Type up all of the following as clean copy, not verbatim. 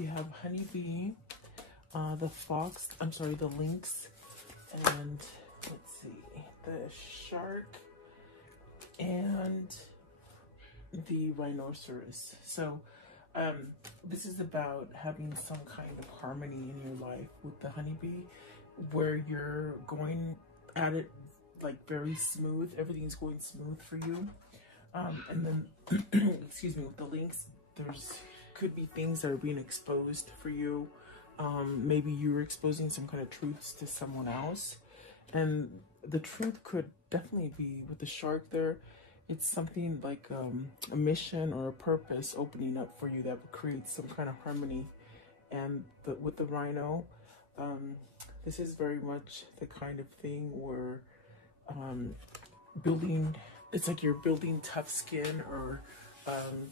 You have honeybee, the fox, I'm sorry, the lynx, and let's see, the shark, and the rhinoceros. So this is about having some kind of harmony in your life with the honeybee, where you're going at it like very smooth. Everything's going smooth for you. And then, excuse me, with the lynx, there's could be things that are being exposed for you. Maybe you're exposing some kind of truths to someone else. And the truth could definitely be with the shark there. It's something like a mission or a purpose opening up for you that would create some kind of harmony. And with the rhino, this is very much the kind of thing where it's like you're building tough skin, or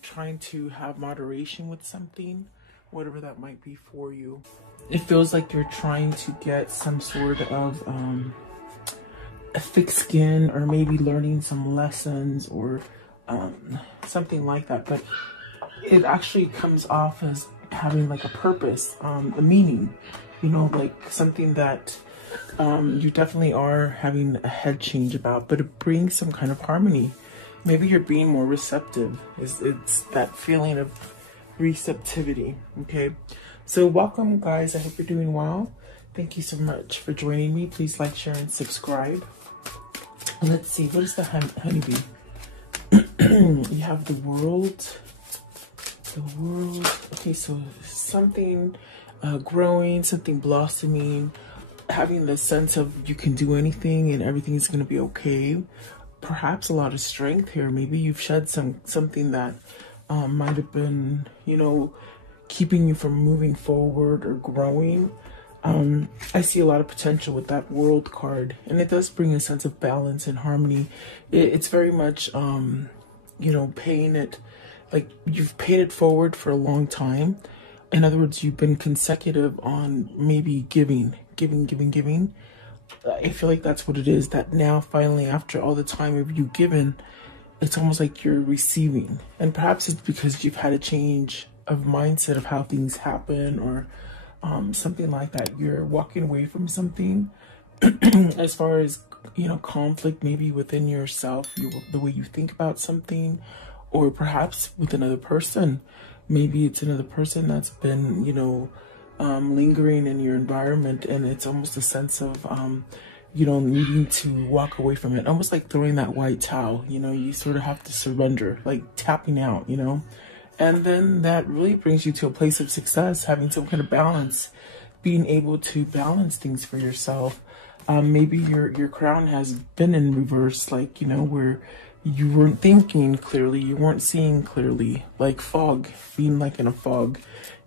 trying to have moderation with something, whatever that might be for you. It feels like you're trying to get some sort of a thick skin, or maybe learning some lessons, or something like that. But it actually comes off as having like a purpose, a meaning, you know, like something that you definitely are having a head change about, but it brings some kind of harmony. Maybe you're being more receptive. It's that feeling of receptivity. Okay, so welcome guys, I hope you're doing well. Thank you so much for joining me. Please like, share, and subscribe. Let's see, what is the honeybee? You have the world. Okay, so something growing, something blossoming, having the sense of you can do anything and everything is going to be okay. Perhaps a lot of strength here. Maybe you've shed something that might have been, you know, keeping you from moving forward or growing. I see a lot of potential with that world card, and it does bring a sense of balance and harmony. It's very much, you know, paying it, like you've paid it forward for a long time. In other words, you've been consecutive on maybe giving. I feel like that's what it is, that now finally, after all the time of you given, it's almost like you're receiving. And perhaps it's because you've had a change of mindset of how things happen, or something like that. You're walking away from something as far as, you know, conflict maybe within yourself, the way you think about something, or perhaps with another person. Maybe it's another person that's been, you know, lingering in your environment, and it's almost a sense of, you know, needing to walk away from it. Almost like throwing that white towel, you know, you sort of have to surrender, like tapping out, you know. And then that really brings you to a place of success, having some kind of balance, being able to balance things for yourself. Maybe your crown has been in reverse, like, you know, where you weren't thinking clearly, you weren't seeing clearly, like fog, being like in a fog.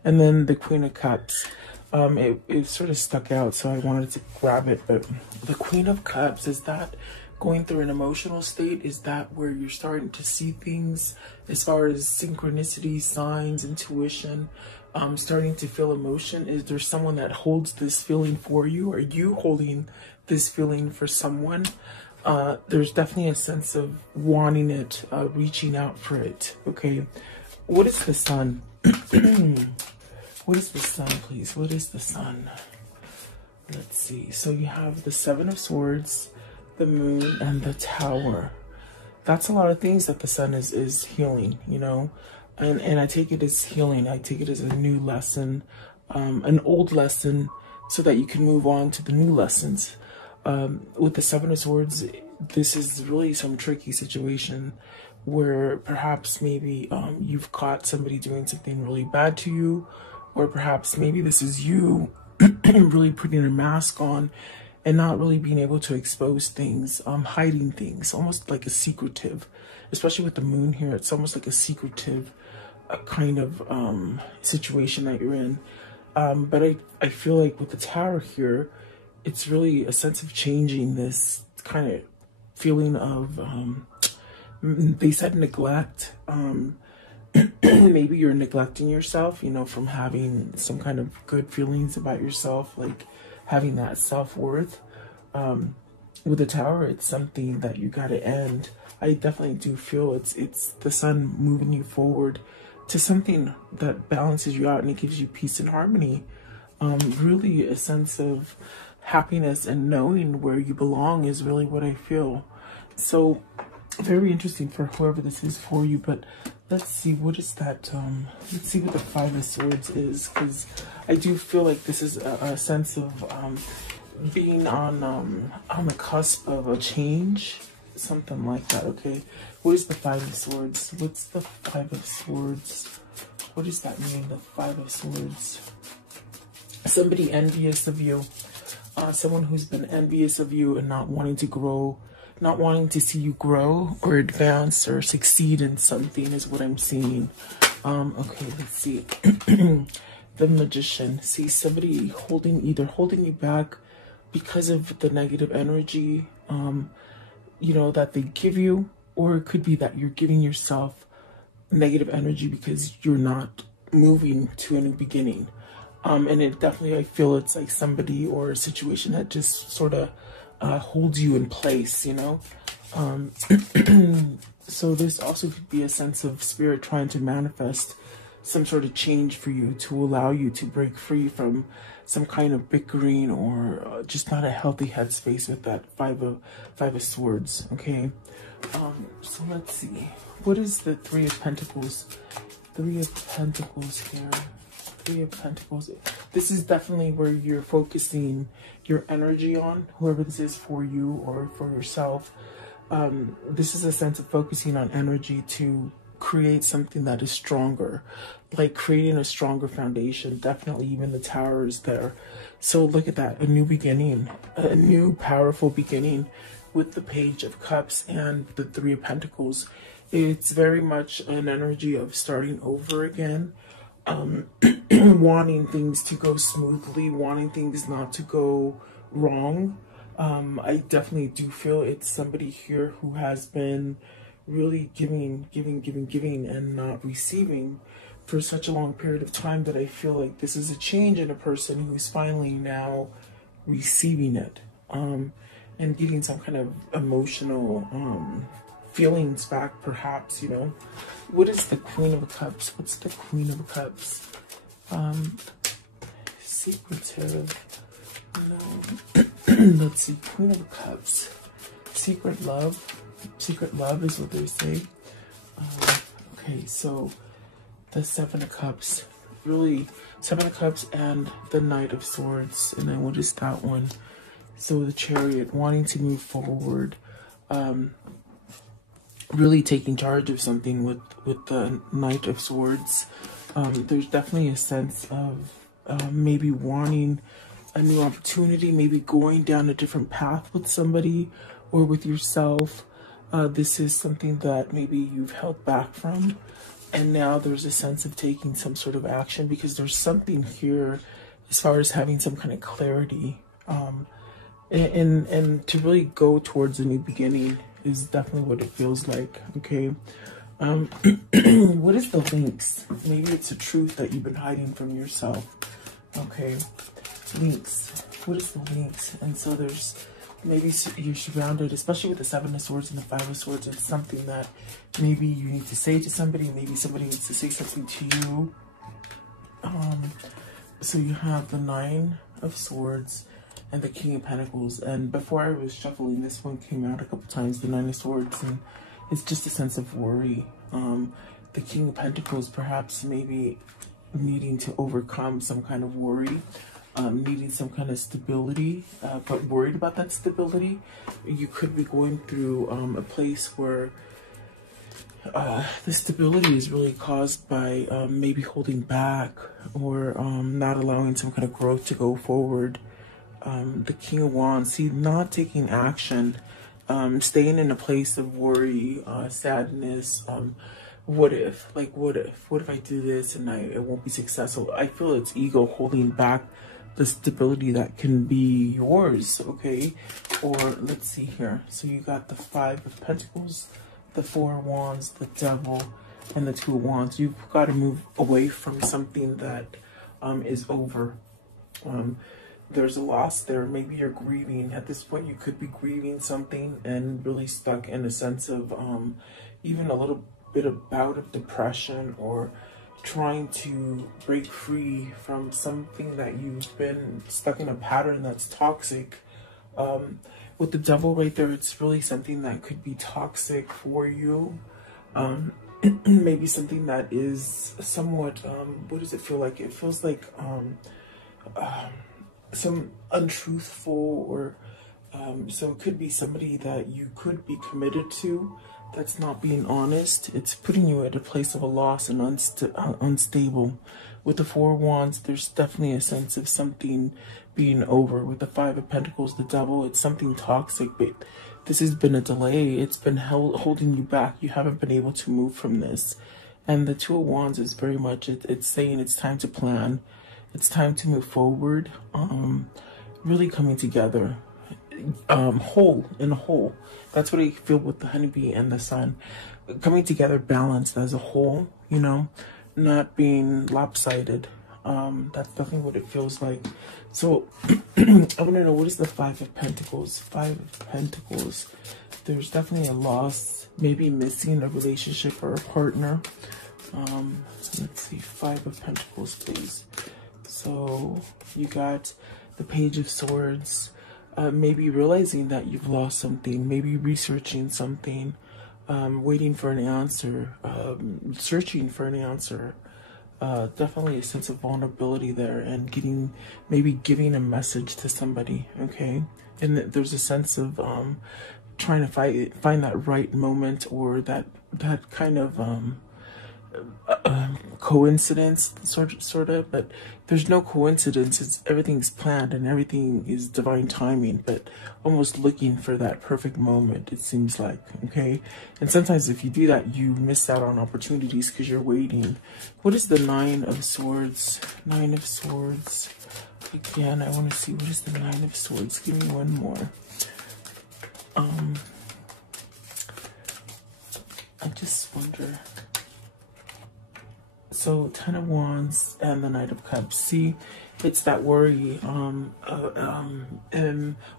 And then the Queen of Cups, it sort of stuck out, so I wanted to grab it. But the Queen of Cups, is that going through an emotional state? Is that where you're starting to see things as far as synchronicity, signs, intuition, starting to feel emotion? Is there someone that holds this feeling for you? Are you holding this feeling for someone? There's definitely a sense of wanting it, reaching out for it. Okay, what is the Sun? What is the Sun, please? What is the Sun? Let's see. So you have the Seven of Swords, the Moon, and the Tower. That's a lot of things that the Sun is healing, you know. And I take it as healing. I take it as a new lesson, an old lesson, so that you can move on to the new lessons. With the Seven of Swords, this is really some tricky situation where perhaps maybe you've caught somebody doing something really bad to you, or perhaps maybe this is you really putting a mask on and not really being able to expose things, hiding things, almost like a secretive, especially with the Moon here. It's almost like a secretive kind of situation that you're in. But I feel like with the Tower here, it's really a sense of changing this kind of feeling of, they said neglect. Maybe you're neglecting yourself, you know, from having some kind of good feelings about yourself, like having that self-worth. With the Tower, it's something that you got to end. I definitely do feel it's the Sun moving you forward to something that balances you out and it gives you peace and harmony. Really a sense of happiness and knowing where you belong is really what I feel. So very interesting for whoever this is for you. But let's see, what is that? Let's see what the Five of Swords is, because I do feel like this is a sense of being on the cusp of a change, something like that. Okay, what is the Five of Swords? What's the Five of Swords? What does that mean, the Five of Swords? Somebody envious of you, someone who's been envious of you and not wanting to grow, not wanting to see you grow or advance or succeed in something is what I'm seeing. Okay, let's see. The Magician. See, somebody either holding you back because of the negative energy, you know, that they give you, or it could be that you're giving yourself negative energy because you're not moving to a new beginning. And it definitely, I feel it's like somebody or a situation that just sort of holds you in place, you know? So this also could be a sense of spirit trying to manifest some sort of change for you to allow you to break free from some kind of bickering or just not a healthy headspace with that Five of Swords, okay? So let's see. What is the Three of Pentacles? Three of Pentacles here. Three of Pentacles. This is definitely where you're focusing your energy on, whoever this is for you or for yourself. This is a sense of focusing on energy to create something that is stronger, like creating a stronger foundation. Definitely even the Tower is there. So look at that, a new beginning, a new powerful beginning with the Page of Cups and the Three of Pentacles. It's very much an energy of starting over again. Wanting things to go smoothly, wanting things not to go wrong. I definitely do feel it's somebody here who has been really giving and not receiving for such a long period of time, that I feel like this is a change in a person who's finally now receiving it, and getting some kind of emotional feelings back, perhaps, you know. What is the Queen of Cups? What's the Queen of Cups? Secretive. No. Let's see. Queen of Cups. Secret love. Secret love is what they say. Okay, so the Seven of Cups. Really, Seven of Cups and the Knight of Swords. And then what is that one? So the Chariot, wanting to move forward. Really taking charge of something with the Knight of Swords. There's definitely a sense of maybe wanting a new opportunity, maybe going down a different path with somebody or with yourself. This is something that maybe you've held back from, and now there's a sense of taking some sort of action, because there's something here as far as having some kind of clarity, and to really go towards a new beginning is definitely what it feels like. Okay. What is the Lynx? Maybe it's a truth that you've been hiding from yourself. Okay, Lynx. What is the Lynx? And so there's maybe you're surrounded, especially with the Seven of Swords and the Five of Swords. It's something that maybe you need to say to somebody. Maybe somebody needs to say something to you. So you have the Nine of Swords and the King of Pentacles. And before I was shuffling, this one came out a couple times, the Nine of Swords, and it's just a sense of worry. The King of Pentacles, perhaps maybe needing to overcome some kind of worry, needing some kind of stability, but worried about that stability. You could be going through a place where the stability is really caused by maybe holding back or not allowing some kind of growth to go forward. The King of Wands, see, not taking action, staying in a place of worry, sadness. What if? Like, what if I do this and it won't be successful? I feel it's ego holding back the stability that can be yours, okay? Or let's see here. So you got the Five of Pentacles, the Four of Wands, the Devil, and the Two of Wands. You've got to move away from something that is over. There's a loss there. Maybe you're grieving. At this point, you could be grieving something and really stuck in a sense of even a little bit of bout of depression, or trying to break free from something that you've been stuck in a pattern that's toxic. With the devil right there, it's really something that could be toxic for you. Maybe something that is somewhat, what does it feel like? It feels like some untruthful, or so it could be somebody that you could be committed to that's not being honest. It's putting you at a place of a loss and unstable. With the Four of Wands, there's definitely a sense of something being over. With the Five of Pentacles, the devil, it's something toxic, but this has been a delay. It's been holding you back. You haven't been able to move from this. And the Two of Wands is very much, it's saying it's time to plan. It's time to move forward. Really coming together. Whole. That's what I feel with the honeybee and the sun. Coming together balanced as a whole, you know, not being lopsided. That's definitely what it feels like. So I want to know, what is the Five of Pentacles? Five of Pentacles. There's definitely a loss, maybe missing a relationship or a partner. Let's see, Five of Pentacles, please. So you got the Page of Swords. Maybe realizing that you've lost something, maybe researching something, waiting for an answer, searching for an answer. Definitely a sense of vulnerability there, and maybe giving a message to somebody, okay? And there's a sense of trying to find that right moment, or that kind of coincidence, sort of, but there's no coincidence. Everything's planned and everything is divine timing, but almost looking for that perfect moment, it seems like, okay? And sometimes if you do that, you miss out on opportunities because you're waiting. What is the Nine of Swords? Nine of Swords. Again, I want to see, what is the Nine of Swords? Give me one more. I just wonder. So, Ten of Wands and the Knight of Cups. See, it's that worry,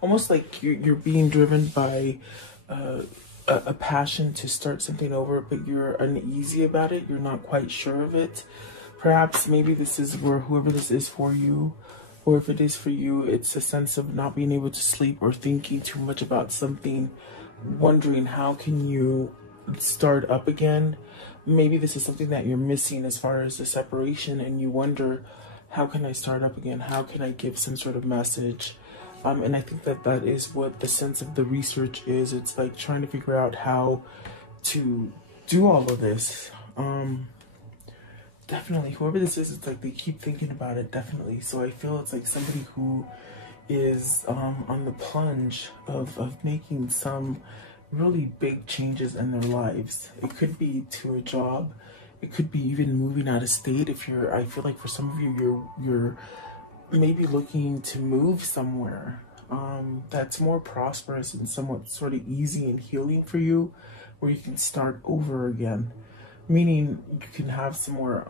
almost like you're being driven by a passion to start something over, but you're uneasy about it. You're not quite sure of it. Perhaps maybe this is where whoever this is for you, or if it is for you, it's a sense of not being able to sleep or thinking too much about something, wondering how can you start up again. Maybe this is something that you're missing as far as the separation, and you wonder, how can I start up again? How can I give some sort of message? And I think that is what the sense of the research is. It's like trying to figure out how to do all of this. Definitely, whoever this is, it's like they keep thinking about it, definitely. So I feel it's like somebody who is on the plunge of making some really big changes in their lives. It could be to a job. It could be even moving out of state. I feel like for some of you, you're maybe looking to move somewhere that's more prosperous and somewhat sort of easy and healing for you, where you can start over again. Meaning you can have some more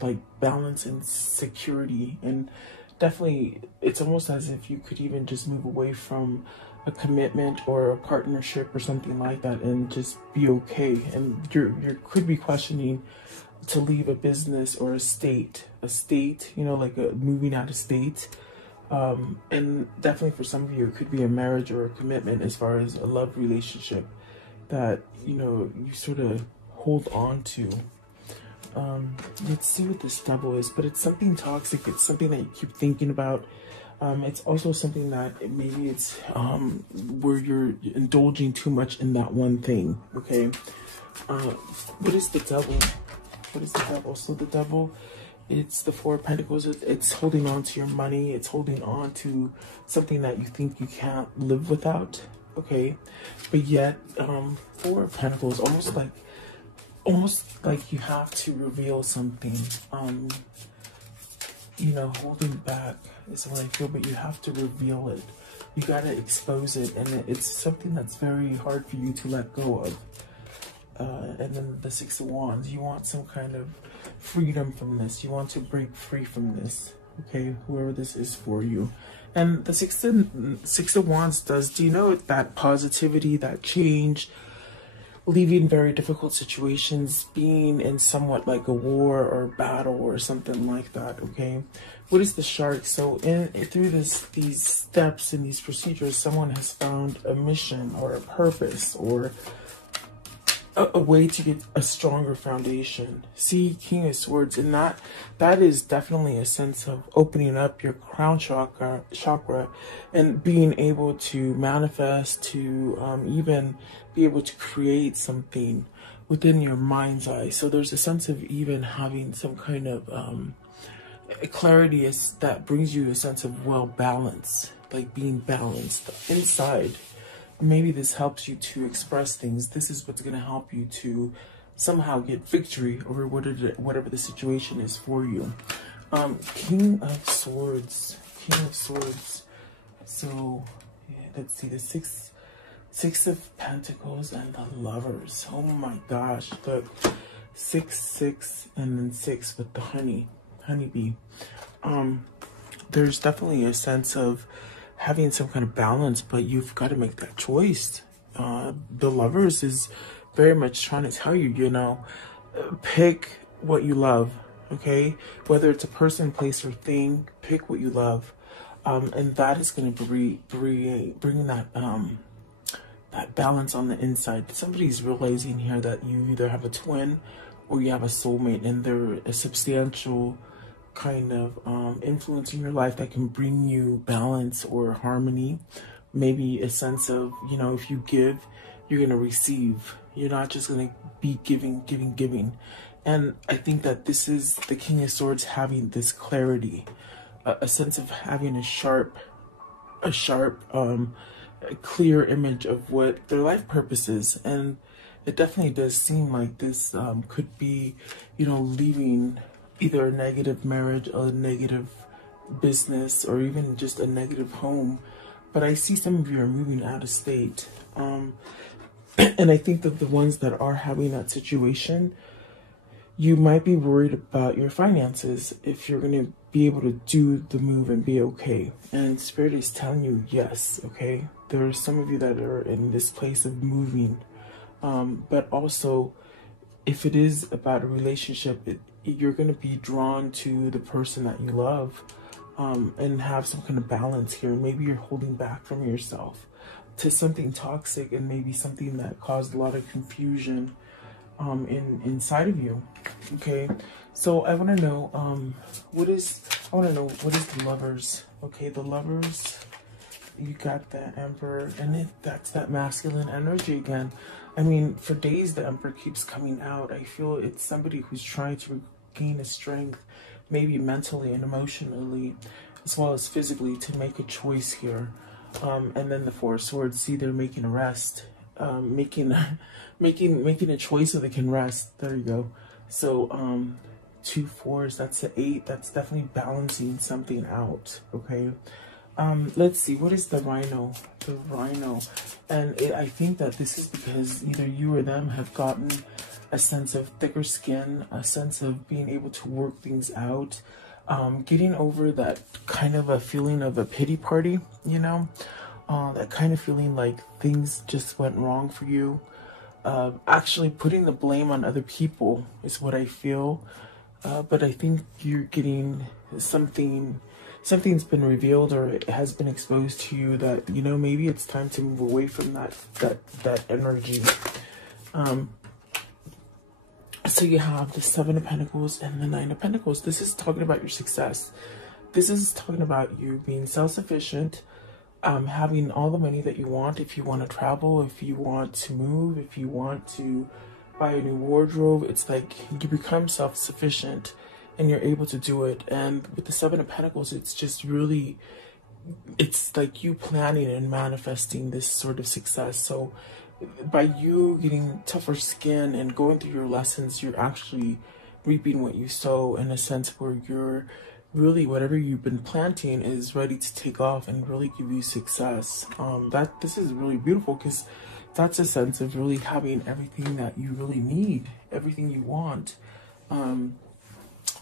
like balance and security. And definitely, it's almost as if you could even just move away from a commitment or a partnership or something like that and just be okay. And you could be questioning to leave a business or a state, you know, like moving out of state. And definitely for some of you, it could be a marriage or a commitment as far as a love relationship that, you know, you sort of hold on to. Let's see what this devil is, but it's something toxic. It's something that you keep thinking about. It's also something that maybe it's where you're indulging too much in that one thing, okay? What is the devil? What is the devil? So the devil, it's the Four of Pentacles. It's holding on to your money. It's holding on to something that you think you can't live without, okay? But yet, Four of Pentacles, almost like you have to reveal something. You know, holding back is what I feel, but you have to reveal it. You gotta expose it, and it's something that's very hard for you to let go of. And then the Six of Wands, you want some kind of freedom from this. You want to break free from this, okay? Whoever this is for you. And the Six of Wands do you know that positivity, that change, leaving very difficult situations, being in somewhat like a war or battle or something like that. Okay, what is the shark? So through these steps and these procedures, someone has found a mission or a purpose or a way to get a stronger foundation. See, King of Swords, and that is definitely a sense of opening up your crown chakra and being able to manifest, to even be able to create something within your mind's eye. So there's a sense of even having some kind of clarity that brings you a sense of balance, like being balanced inside. Maybe this helps you to express things. This is what's going to help you to somehow get victory over whatever the situation is for you. King of Swords. King of Swords. So, yeah, let's see. The Six of Pentacles and the Lovers. Oh my gosh. Look. 6, 6, and then 6 with the honeybee. There's definitely a sense of having some kind of balance, but you've got to make that choice. The Lovers is very much trying to tell you, you know, pick what you love, okay? Whether it's a person, place, or thing, pick what you love. And that is going to bring that that balance on the inside. Somebody's realizing here that you either have a twin or you have a soulmate, and they're a substantial kind of influence in your life that can bring you balance or harmony. Maybe a sense of, you know, if you give, you're going to receive. You're not just going to be giving. And I think that this is the King of Swords having this clarity, a sense of having a sharp, clear image of what their life purpose is. And it definitely does seem like this could be, you know, leaving either a negative marriage, a negative business, or even just a negative home. But I see some of you are moving out of state. And I think that the ones that are having that situation, you might be worried about your finances, if you're going to be able to do the move and be okay. And Spirit is telling you yes, okay? There are some of you that are in this place of moving. But also, if it is about a relationship, you're going to be drawn to the person that you love, and have some kind of balance here. Maybe you're holding back from yourself to something toxic, and maybe something that caused a lot of confusion inside of you. Okay, so I want to know what is the Lovers. Okay, the Lovers, you got that Emperor, and that's that masculine energy again. I mean, for days the Emperor keeps coming out. I feel it's somebody who's trying to gain a strength, maybe mentally and emotionally, as well as physically, to make a choice here. And then the Four of Swords, see, they're making a rest, making a choice so they can rest. There you go. So 2 4s, that's an 8. That's definitely balancing something out. Okay. Let's see, what is the Rhino? The Rhino. And I think that this is because either you or them have gotten a sense of thicker skin, a sense of being able to work things out, getting over that kind of a feeling of a pity party, you know, that kind of feeling like things just went wrong for you. Actually putting the blame on other people is what I feel. But I think you're getting something's been revealed, or it has been exposed to you, that, you know, maybe it's time to move away from that energy. So you have the 7 of Pentacles and the 9 of Pentacles. This is talking about your success. This is talking about you being self-sufficient, having all the money that you want. If you want to travel, if you want to move, if you want to buy a new wardrobe, it's like you become self-sufficient and you're able to do it. And with the 7 of Pentacles, it's just really, it's like you planning and manifesting this sort of success. So by you getting tougher skin and going through your lessons, you're actually reaping what you sow, in a sense where you're really, whatever you've been planting is ready to take off and really give you success. This is really beautiful, because that's a sense of really having everything that you really need, everything you want.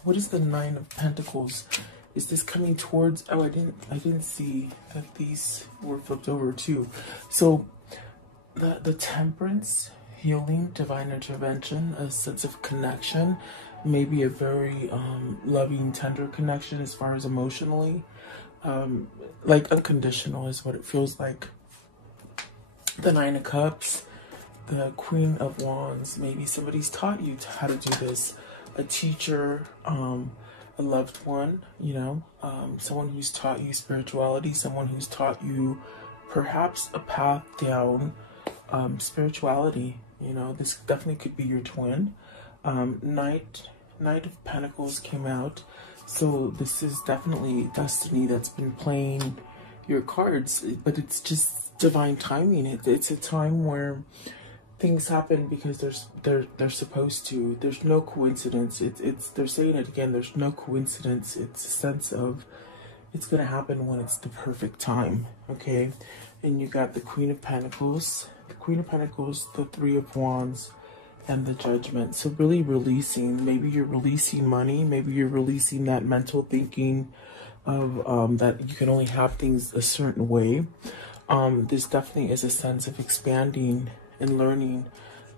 What is the 9 of Pentacles? Is this coming towards, oh, I didn't see that these were flipped over too. So the Temperance healing, divine intervention, a sense of connection, maybe a very loving, tender connection as far as emotionally. Like unconditional is what it feels like. The Nine of Cups, the Queen of Wands. Maybe somebody's taught you how to do this. A teacher, a loved one, you know, someone who's taught you spirituality, someone who's taught you perhaps a path down spirituality. You know, this definitely could be your twin. Knight of Pentacles came out. So this is definitely destiny that's been playing your cards, but it's just divine timing. It's a time where things happen because they're supposed to. There's no coincidence. They're saying it again. There's no coincidence. It's a sense of it's gonna happen when it's the perfect time. Okay, and you got the Queen of Pentacles, the Three of Wands, and the Judgment. So really releasing. Maybe you're releasing money. Maybe you're releasing that mental thinking of that you can only have things a certain way. This definitely is a sense of expanding and learning.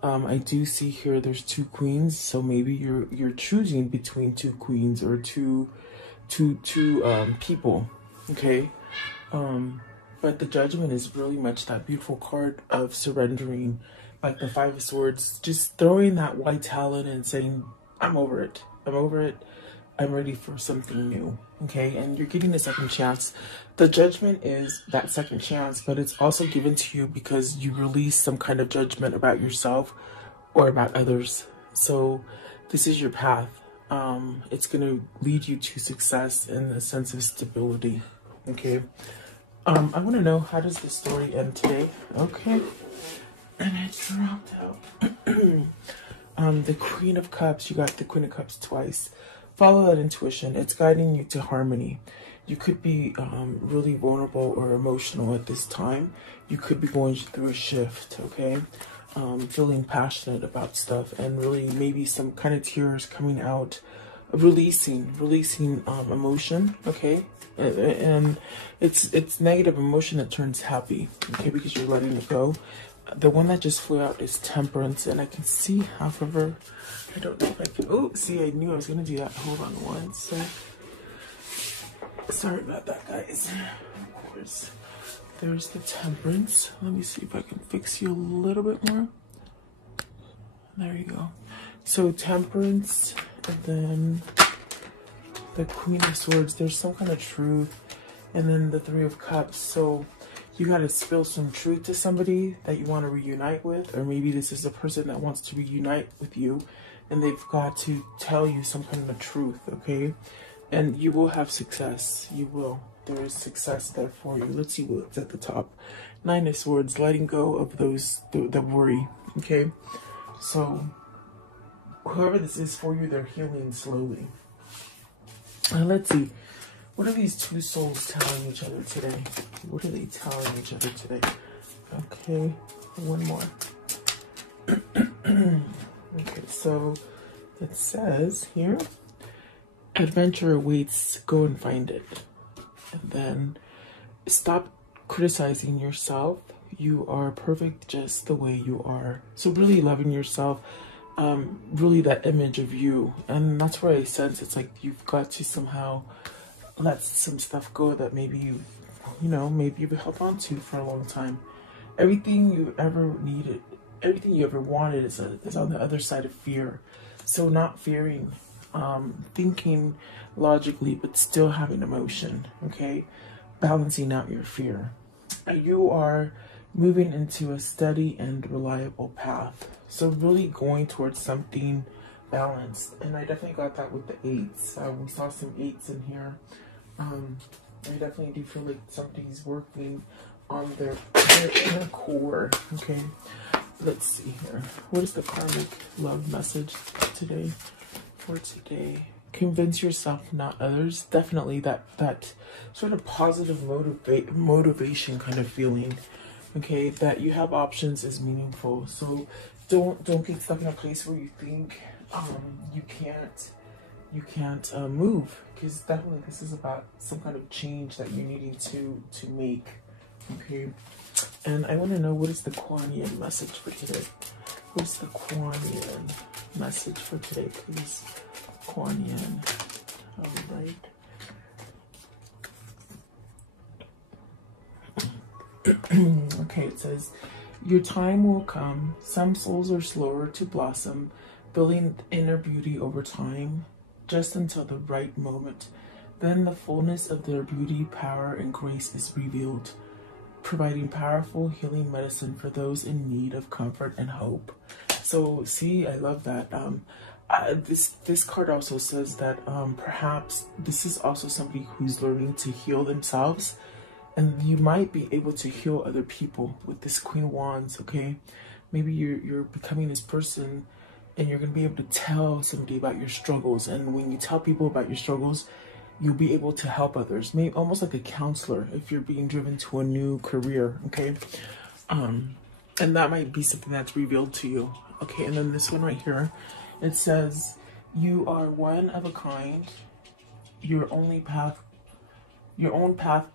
I do see here there's two queens, so maybe you're choosing between two queens or two people, okay? But the Judgment is really much that beautiful card of surrendering, like the Five of Swords, just throwing that white talon and saying, I'm over it. I'm ready for something new, okay? And you're getting a second chance. The Judgment is that second chance, but it's also given to you because you release some kind of judgment about yourself or about others. So this is your path. It's going to lead you to success and a sense of stability, okay? I want to know, how does the story end today? Okay. And it dropped out. The Queen of Cups, you got the Queen of Cups twice. Follow that intuition. It's guiding you to harmony. You could be really vulnerable or emotional at this time. You could be going through a shift, okay? Feeling passionate about stuff and really maybe some kind of tears coming out, releasing emotion, okay? And it's negative emotion that turns happy, okay, because you're letting it go. The one that just flew out is Temperance, and I can see half of her. I don't know if I can. Oh, see, I knew I was gonna do that. Hold on one sec. Sorry about that, guys. Of course, there's the Temperance. Let me see if I can fix you a little bit more. There you go. So Temperance, and then the Queen of Swords. There's some kind of truth, and then the Three of Cups. So you got to spill some truth to somebody that you want to reunite with, or maybe this is a person that wants to reunite with you, and they've got to tell you some kind of truth, okay? And you will have success. You will. There is success there for you. Let's see what's at the top. Nine of Swords, letting go of those, the worry, okay? So whoever this is for you, they're healing slowly. Let's see. What are these two souls telling each other today? What are they telling each other today? Okay, one more. Okay, so it says here, adventure awaits, go and find it. And then stop criticizing yourself. You are perfect just the way you are. So really loving yourself, really that image of you. And that's where I sense it's like you've got to somehow let some stuff go that maybe maybe you've held on to for a long time. Everything you ever needed, everything you ever wanted is on the other side of fear. So not fearing, thinking logically, but still having emotion, okay? Balancing out your fear. You are moving into a steady and reliable path. So really going towards something balanced. And I definitely got that with the eights. We saw some eights in here. I definitely do feel like somebody's working on their inner core. Okay, let's see here. What is the karmic love message today? For today, convince yourself, not others. Definitely that sort of positive motivation kind of feeling. Okay, that you have options is meaningful. So don't get stuck in a place where you think you can't move, because definitely this is about some kind of change that you're needing to make. Okay, and I want to know, what is the Kuan Yin message for today? What's the Kuan Yin message for today, please? Kuan Yin. All right. Okay, it says, your time will come. Some souls are slower to blossom, building inner beauty over time, just until the right moment. Then the fullness of their beauty, power, and grace is revealed, providing powerful healing medicine for those in need of comfort and hope. So, see, I love that. This card also says that perhaps this is also somebody who's learning to heal themselves, and you might be able to heal other people with this Queen of Wands, okay? Maybe you're becoming this person and you're going to be able to tell somebody about your struggles. And when you tell people about your struggles, you'll be able to help others. Maybe almost like a counselor if you're being driven to a new career, okay? And that might be something that's revealed to you, okay? And then this one right here, it says, you are one of a kind. Your own path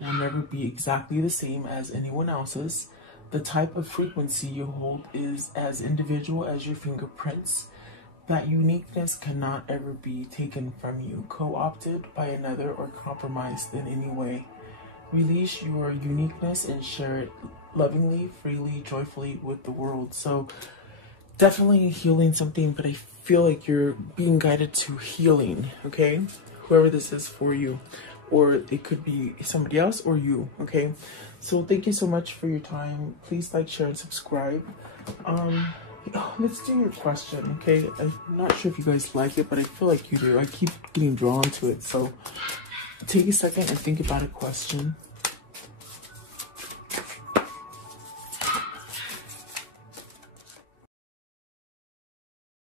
will never be exactly the same as anyone else's. The type of frequency you hold is as individual as your fingerprints. That uniqueness cannot ever be taken from you, co-opted by another, or compromised in any way. Release your uniqueness and share it lovingly, freely, joyfully with the world. So definitely healing something, but I feel like you're being guided to healing, okay? Whoever this is for you. Or it could be somebody else or you, okay? So thank you so much for your time. Please like, share, and subscribe. Let's do your question, okay? I'm not sure if you guys like it, but I feel like you do. I keep getting drawn to it. So take a second and think about a question.